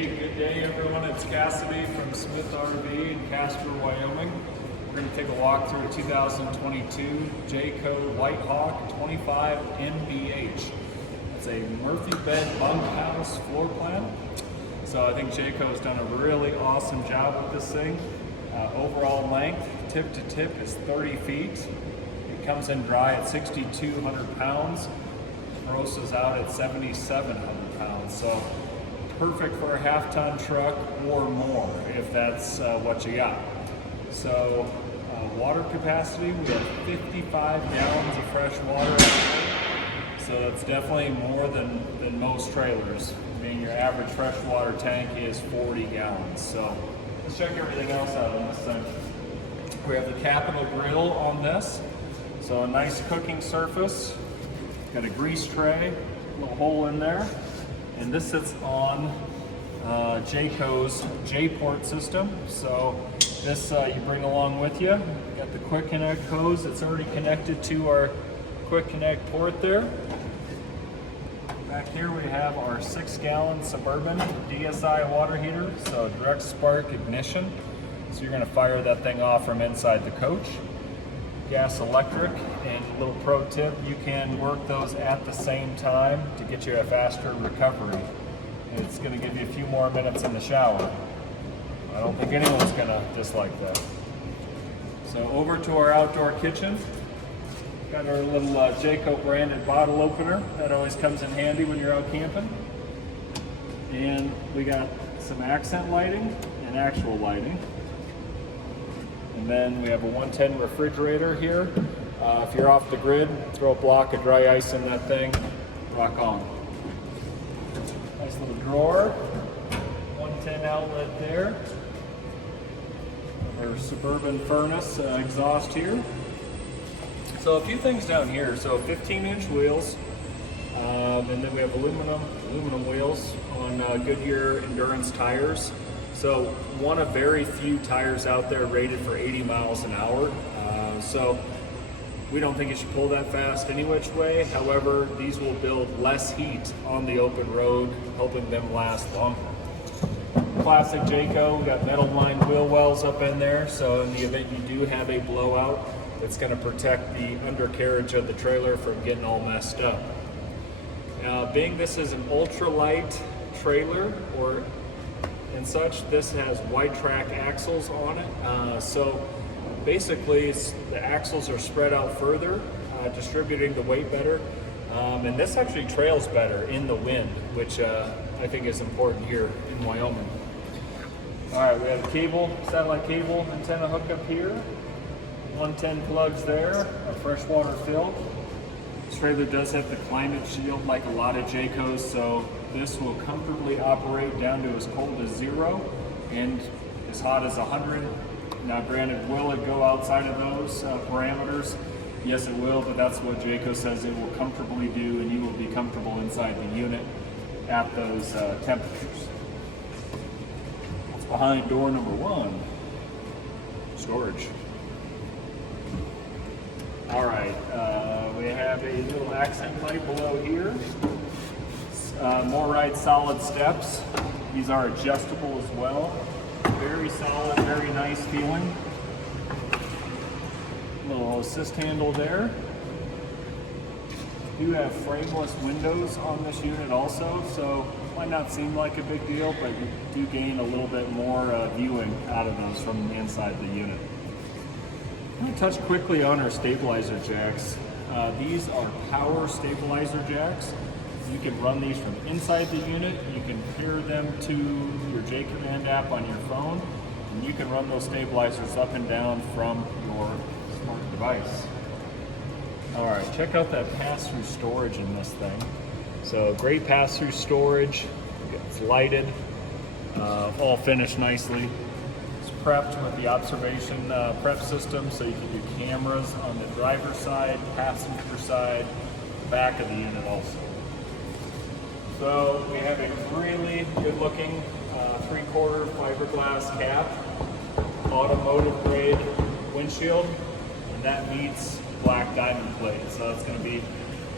Hey, good day everyone. It's Cassidy from Smith RV in Casper, Wyoming. We're going to take a walk through a 2022 Jayco Whitehawk 25 MBH. It's a Murphy bed bunkhouse floor plan. So I think Jayco has done a really awesome job with this thing. Overall length, tip to tip, is 30 feet. It comes in dry at 6,200 pounds. Grosses out at 7,700 pounds. So perfect for a half-ton truck or more, if that's what you got. So water capacity, we have 55 gallons of fresh water. So that's definitely more than most trailers. I mean, your average freshwater tank is 40 gallons. So let's check everything else out on this thing. We have the Capital grill on this. So a nice cooking surface. Got a grease tray, a little hole in there. And this sits on Jayco's J-port system. So this you bring along with you. Got the quick connect hose. It's already connected to our quick connect port there. Back here we have our 6-gallon Suburban DSI water heater. So direct spark ignition. So you're gonna fire that thing off from inside the coach. Gas electric, and a little pro tip, you can work those at the same time to get you a faster recovery. It's going to give you a few more minutes in the shower. I don't think anyone's going to dislike that. So over to our outdoor kitchen. Got our little Jayco branded bottle opener. That always comes in handy when you're out camping. And we got some accent lighting and actual lighting. And then we have a 110 refrigerator here. If you're off the grid, throw a block of dry ice in that thing, rock on. Nice little drawer, 110 outlet there. Our Suburban furnace exhaust here. So a few things down here. So 15-inch wheels, and then we have aluminum wheels on Goodyear Endurance tires. So one of very few tires out there rated for 80 miles an hour. So we don't think you should pull that fast any which way. However, these will build less heat on the open road, helping them last longer. Classic Jayco, we got metal lined wheel wells up in there. So in the event you do have a blowout, it's gonna protect the undercarriage of the trailer from getting all messed up. Being this is an ultralight trailer and such, this has wide track axles on it. So basically the axles are spread out further, distributing the weight better. And this actually trails better in the wind, which I think is important here in Wyoming. All right, we have a satellite cable antenna hookup here. 110 plugs there, a freshwater fill. This trailer does have the climate shield like a lot of Jaycos, so this will comfortably operate down to as cold as 0 and as hot as 100. Now granted, will it go outside of those parameters? Yes it will, but that's what Jayco says it will comfortably do, and you will be comfortable inside the unit at those temperatures. What's behind door number 1? Storage. All right, we have a little accent light below here. MORryde solid steps. These are adjustable as well. Very solid, very nice feeling. Little assist handle there. We do have frameless windows on this unit also, so might not seem like a big deal, but you do gain a little bit more viewing out of those from the inside the unit. I'm going to touch quickly on our stabilizer jacks. These are power stabilizer jacks. You can run these from inside the unit. You can pair them to your J-Command app on your phone, and you can run those stabilizers up and down from your smart device. All right, check out that pass-through storage in this thing. So great pass-through storage. It's lighted, all finished nicely. It's prepped with the observation prep system, so you can do cameras on the driver's side, passenger side, back of the unit also. So we have a really good looking 3/4 fiberglass cap, automotive grade windshield, and that meets black diamond plate. So that's going to be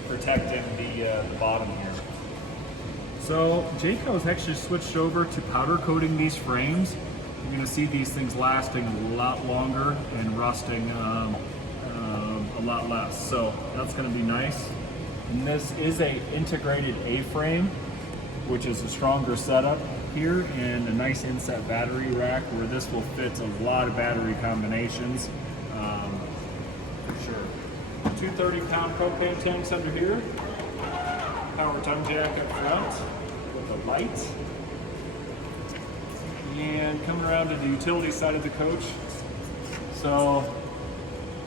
protecting the bottom here. So Jayco has actually switched over to powder coating these frames. You're going to see these things lasting a lot longer and rusting a lot less. So that's going to be nice. And this is a integrated A-frame, which is a stronger setup here, and a nice inset battery rack where this will fit a lot of battery combinations for sure. 230-pound propane tanks under here. Power tongue jack up front with a light. And coming around to the utility side of the coach. So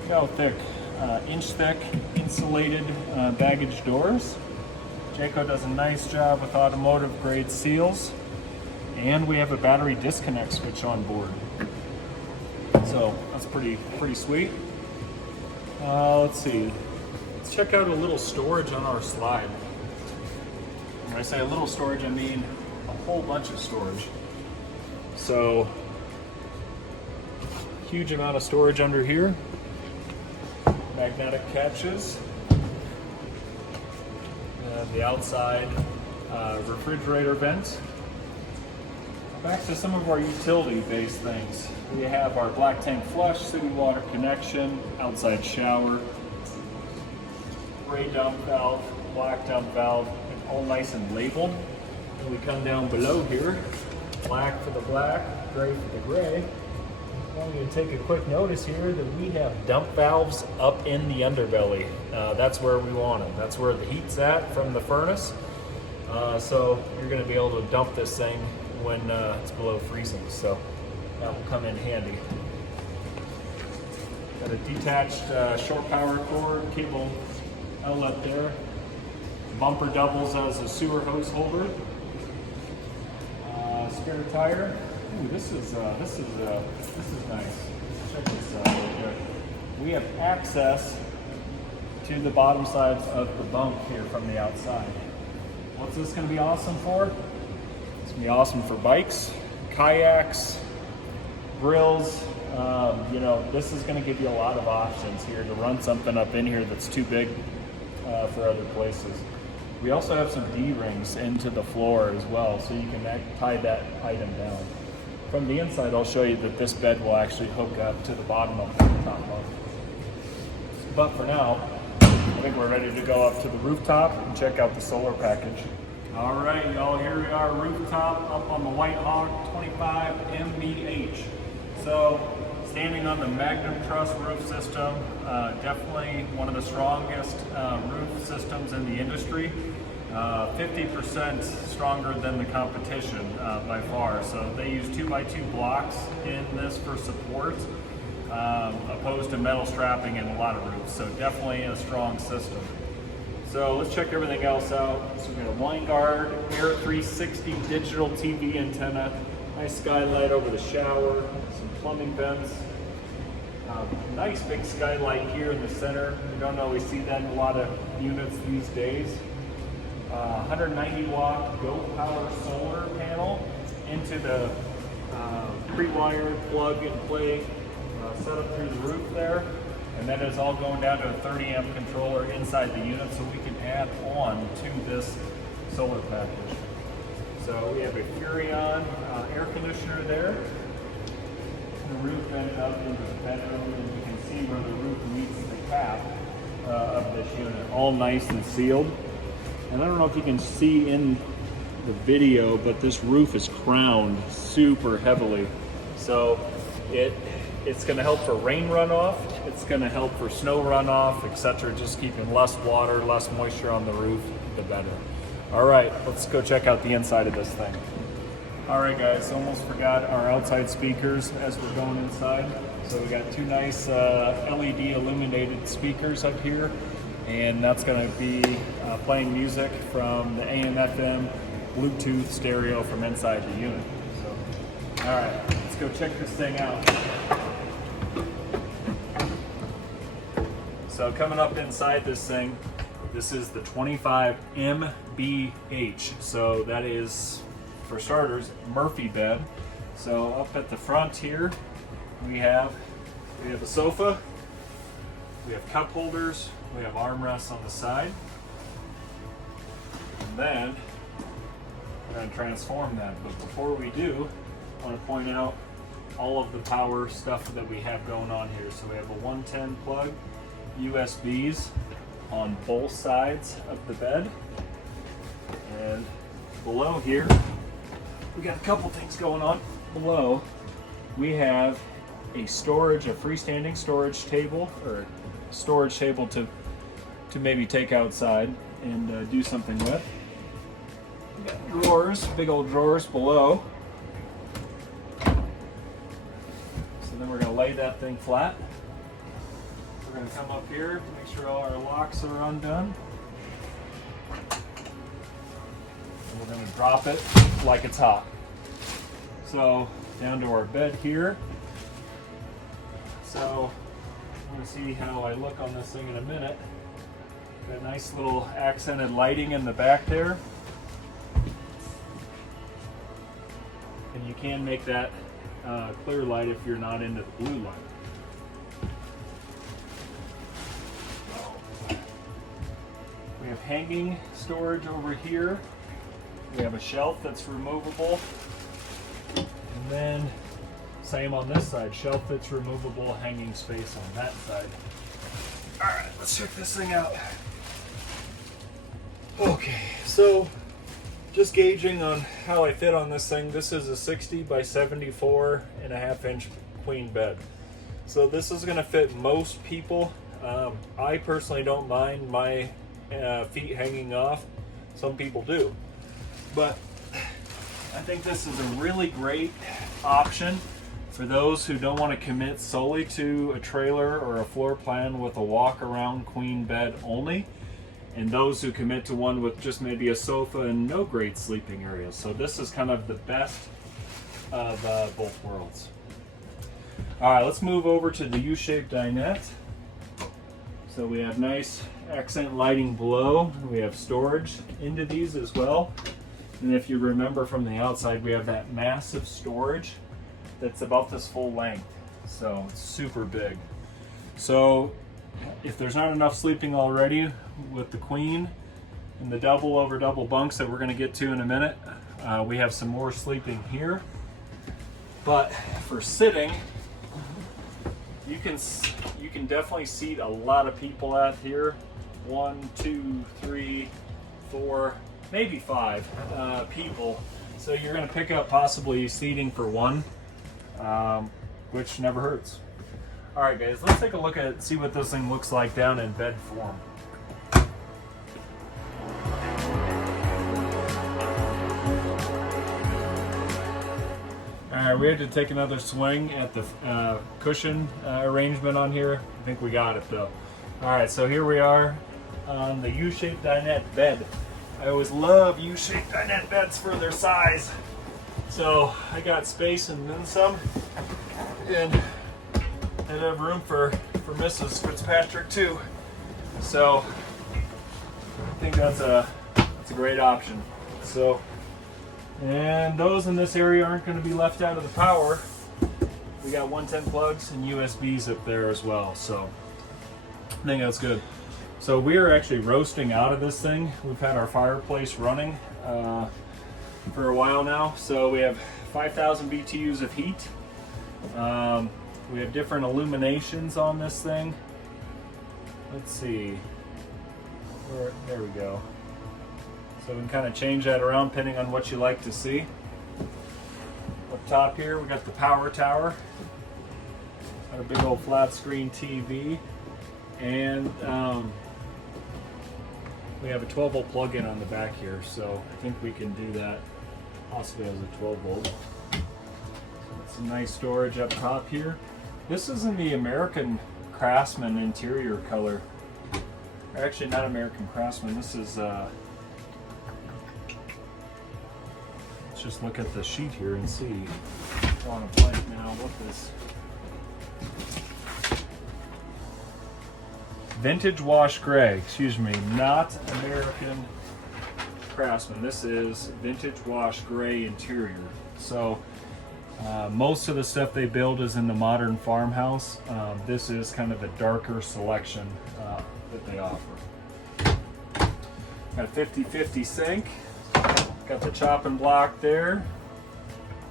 look how thick, inch thick insulated baggage doors. Jayco does a nice job with automotive grade seals. And we have a battery disconnect switch on board. So that's pretty sweet. Let's see. Let's check out a little storage on our slide. When I say a little storage, I mean a whole bunch of storage. So, huge amount of storage under here. Magnetic catches. The outside refrigerator vent. Back to some of our utility-based things. We have our black tank flush, city water connection, outside shower, gray dump valve, black dump valve, and all nice and labeled. And we come down below here, black for the black, gray for the gray. I want you to take a quick notice here that we have dump valves up in the underbelly. That's where we want them. That's where the heat's at from the furnace. So you're going to be able to dump this thing when it's below freezing. So that will come in handy. Got a detached short power cord cable outlet there. Bumper doubles as a sewer hose holder. Spare tire. Ooh, this is nice. Check this out right there. We have access to the bottom sides of the bunk here from the outside. What's this going to be awesome for? It's going to be awesome for bikes, kayaks, grills. You know, this is going to give you a lot of options here to run something up in here that's too big for other places. We also have some D-rings into the floor as well, so you can tie that item down. From the inside, I'll show you that this bed will actually hook up to the bottom of the top bunk. But for now, I think we're ready to go up to the rooftop and check out the solar package. All right, y'all, here we are, rooftop up on the White Hawk 25 MBH. So, standing on the Magnum Truss roof system, definitely one of the strongest roof systems in the industry. 50% stronger than the competition by far. So they use 2x2 blocks in this for support, opposed to metal strapping in a lot of roofs. So definitely a strong system. So let's check everything else out. So we got a line guard, Air 360 digital TV antenna, nice skylight over the shower, some plumbing vents. Nice big skylight here in the center. You don't always see that in a lot of units these days. 190 watt Go Power solar panel into the pre-wired plug and play setup through the roof there. And then it's all going down to a 30 amp controller inside the unit so we can add on to this solar package. So we have a Furrion air conditioner there. The roof vented up into the bedroom, and you can see where the roof meets the cap of this unit. All nice and sealed. And I don't know if you can see in the video, but this roof is crowned super heavily. So it's going to help for rain runoff, it's going to help for snow runoff, etc. Just keeping less water, less moisture on the roof, the better. All right, let's go check out the inside of this thing. All right, guys, almost forgot our outside speakers as we're going inside. So we got two nice LED illuminated speakers up here, and that's going to be playing music from the AM/FM Bluetooth stereo from inside the unit. So, all right, let's go check this thing out. So coming up inside this thing, this is the 25 MBH. So that is, for starters, Murphy bed. So up at the front here, we have a sofa, we have cup holders, we have armrests on the side, and then going to transform that. But before we do, I want to point out all of the power stuff that we have going on here. So we have a 110 plug, USBs on both sides of the bed, and below here we got a couple things going on. Below we have a freestanding storage table, or storage table to maybe take outside and do something with. We got drawers, big old drawers below. So then we're going to lay that thing flat. We're going to come up here to make sure all our locks are undone. And we're going to drop it like it's hot. So down to our bed here. So I'm going to see how I look on this thing in a minute. Got nice little accented lighting in the back there. And you can make that clear light if you're not into the blue light. We have hanging storage over here. We have a shelf that's removable. And then same on this side, shelf that's removable, hanging space on that side. All right, let's check this thing out. Okay, so just gauging on how I fit on this thing, this is a 60 by 74.5 inch queen bed. So this is gonna fit most people. I personally don't mind my feet hanging off. Some people do. But I think this is a really great option for those who don't want to commit solely to a trailer or a floor plan with a walk-around queen bed only, and those who commit to one with just maybe a sofa and no great sleeping areas. So this is kind of the best of both worlds. All right, let's move over to the U-shaped dinette. So we have nice accent lighting below. We have storage into these as well. And if you remember from the outside, we have that massive storage that's about this full length. So it's super big. So if there's not enough sleeping already with the queen and the double over double bunks that we're going to get to in a minute, we have some more sleeping here. But for sitting, you can definitely seat a lot of people out here. 1, 2, 3, 4, maybe 5 people. So you're going to pick up possibly seating for one, which never hurts. All right, guys, let's take a look at see what this thing looks like down in bed form. All right, we had to take another swing at the cushion arrangement on here. I think we got it though. All right, so here we are on the U-shaped dinette bed. I always love U-shaped dinette beds for their size. So I got space and then some, and I have room for Mrs. Fitzpatrick too. So I think that's a great option. So, and those in this area aren't going to be left out of the power. We got 110 plugs and USBs up there as well. So I think that's good. So we are actually roasting out of this thing. We've had our fireplace running for a while now. So we have 5,000 BTUs of heat. We have different illuminations on this thing. Let's see. There we go. So we can kind of change that around depending on what you like to see. Up top here, we got the power tower. Got a big old flat screen TV. And we have a 12-volt plug-in on the back here, so I think we can do that possibly as a 12-volt. So some nice storage up top here. This is in the American Craftsman interior color. Or actually, not American Craftsman. This is. Let's just look at the sheet here and see. Drawing a blank now. What this? Vintage wash gray. Excuse me, not American Craftsman. This is vintage wash gray interior. So. Most of the stuff they build is in the modern farmhouse. This is kind of a darker selection that they offer. Got a 50-50 sink. Got the chopping block there.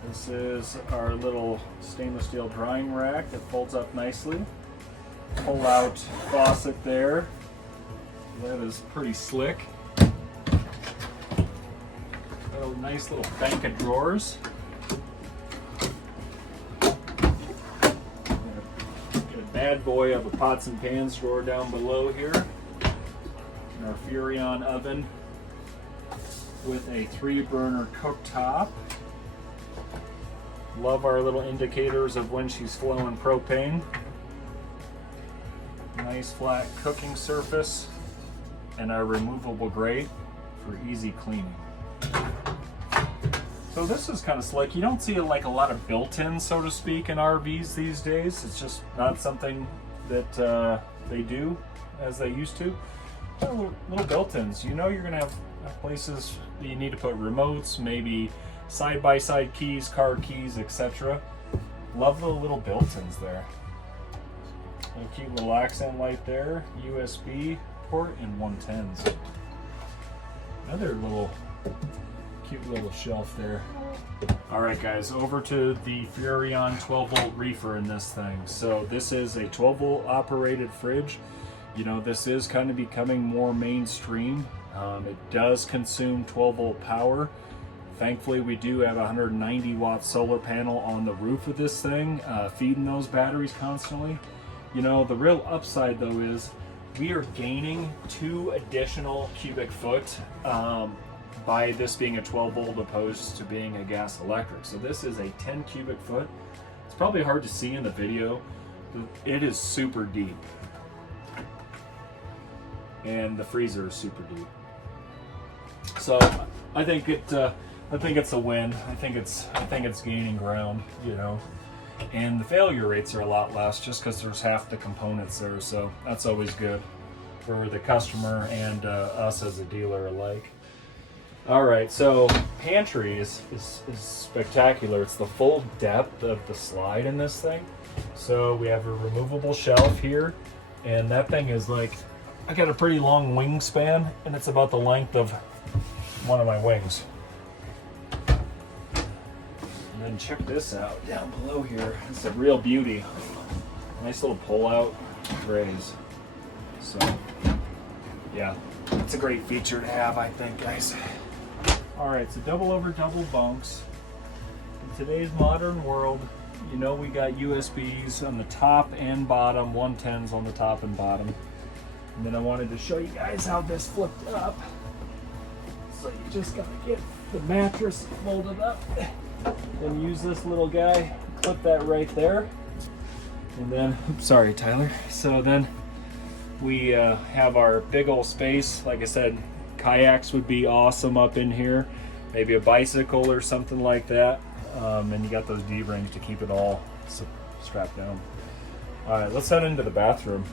This is our little stainless steel drying rack that folds up nicely. Pull out faucet there. That is pretty slick. Got a nice little bank of drawers. Got a bad boy of a pots and pans drawer down below here. And our Furrion oven with a 3-burner cooktop. Love our little indicators of when she's flowing propane. Nice flat cooking surface and our removable grate for easy cleaning. So this is kind of slick. You don't see like a lot of built-ins, so to speak, in RVs these days. It's just not something that they do as they used to. Little built-ins. You know you're gonna have places that you need to put remotes, maybe side-by-side keys, car keys, etc. Love the little built-ins there. A cute little accent light there, USB port, and 110s. Another little cute little shelf there. Alright guys, over to the Furrion 12-volt reefer in this thing. So this is a 12-volt operated fridge. You know, this is kind of becoming more mainstream. It does consume 12-volt power. Thankfully, we do have a 190-watt solar panel on the roof of this thing, feeding those batteries constantly. You know, the real upside though is we are gaining 2 additional cubic foot by this being a 12-volt opposed to being a gas electric. So this is a 10 cubic foot. It's probably hard to see in the video. It is super deep. And the freezer is super deep. So I think it's a win. I think it's gaining ground, you know. And the failure rates are a lot less just because there's half the components there, so that's always good for the customer and us as a dealer alike. All right, so pantry is spectacular. It's the full depth of the slide in this thing. So we have a removable shelf here, and that thing is like, I got a pretty long wingspan, and it's about the length of one of my wings. And then check this out down below here. It's a real beauty. Nice little pull-out trays. So, yeah, it's a great feature to have, I think, guys. All right, so double over double bunks. In today's modern world, you know we got USBs on the top and bottom, 110s on the top and bottom. And then I wanted to show you guys how this flipped up. So you just gotta get the mattress folded up and use this little guy, clip that right there. And then, oops, sorry Tyler. So then we have our big old space. Like I said, kayaks would be awesome up in here. Maybe a bicycle or something like that. And you got those D-rings to keep it all strapped down. All right, let's head into the bathroom.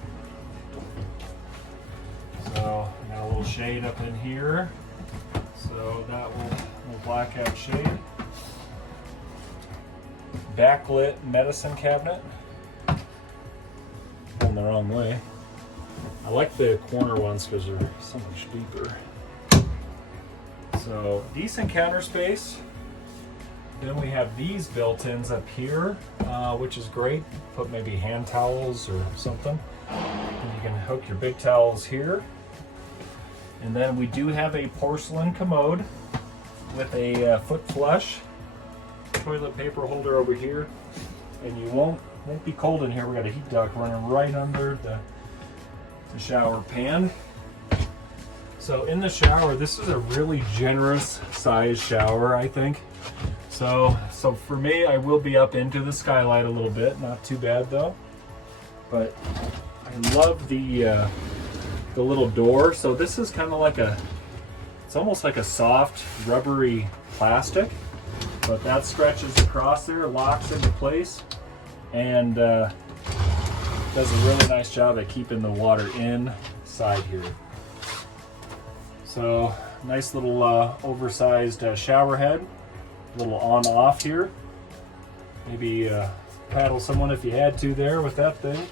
So, got a little shade up in here. So that will blackout shade. Backlit medicine cabinet. Going the wrong way. I like the corner ones because they're so much deeper. So decent counter space. Then we have these built-ins up here, which is great. Put maybe hand towels or something. And you can hook your big towels here. And then we do have a porcelain commode with a foot flush. Toilet paper holder over here. And you won't be cold in here. We got a heat duct running right under the shower pan. So in the shower, this is a really generous size shower, I think. So for me, I will be up into the skylight a little bit. Not too bad though. But I love the little door. So this is kind of like it's almost like a soft rubbery plastic, but that stretches across there, locks into place, and does a really nice job at keeping the water inside here. So nice little oversized shower head, little on off here. Maybe paddle someone if you had to there with that thing.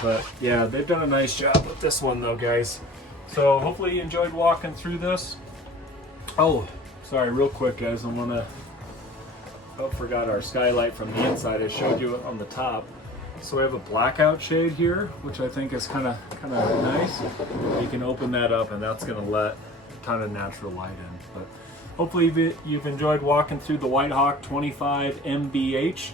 But yeah, they've done a nice job with this one though, guys. So hopefully you enjoyed walking through this. Oh, Sorry, real quick, guys. I'm gonna. Oh, forgot our skylight from the inside. I showed you on the top. So we have a blackout shade here, which I think is kind of nice. You can open that up, and that's going to let a ton of natural light in. But hopefully you've enjoyed walking through the Whitehawk 25 MBH.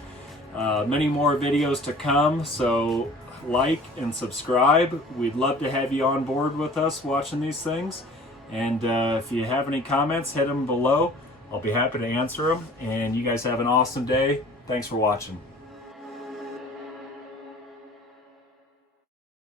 Many more videos to come, so like and subscribe. We'd love to have you on board with us watching these things. And if you have any comments, hit them below. I'll be happy to answer them. And you guys have an awesome day. Thanks for watching.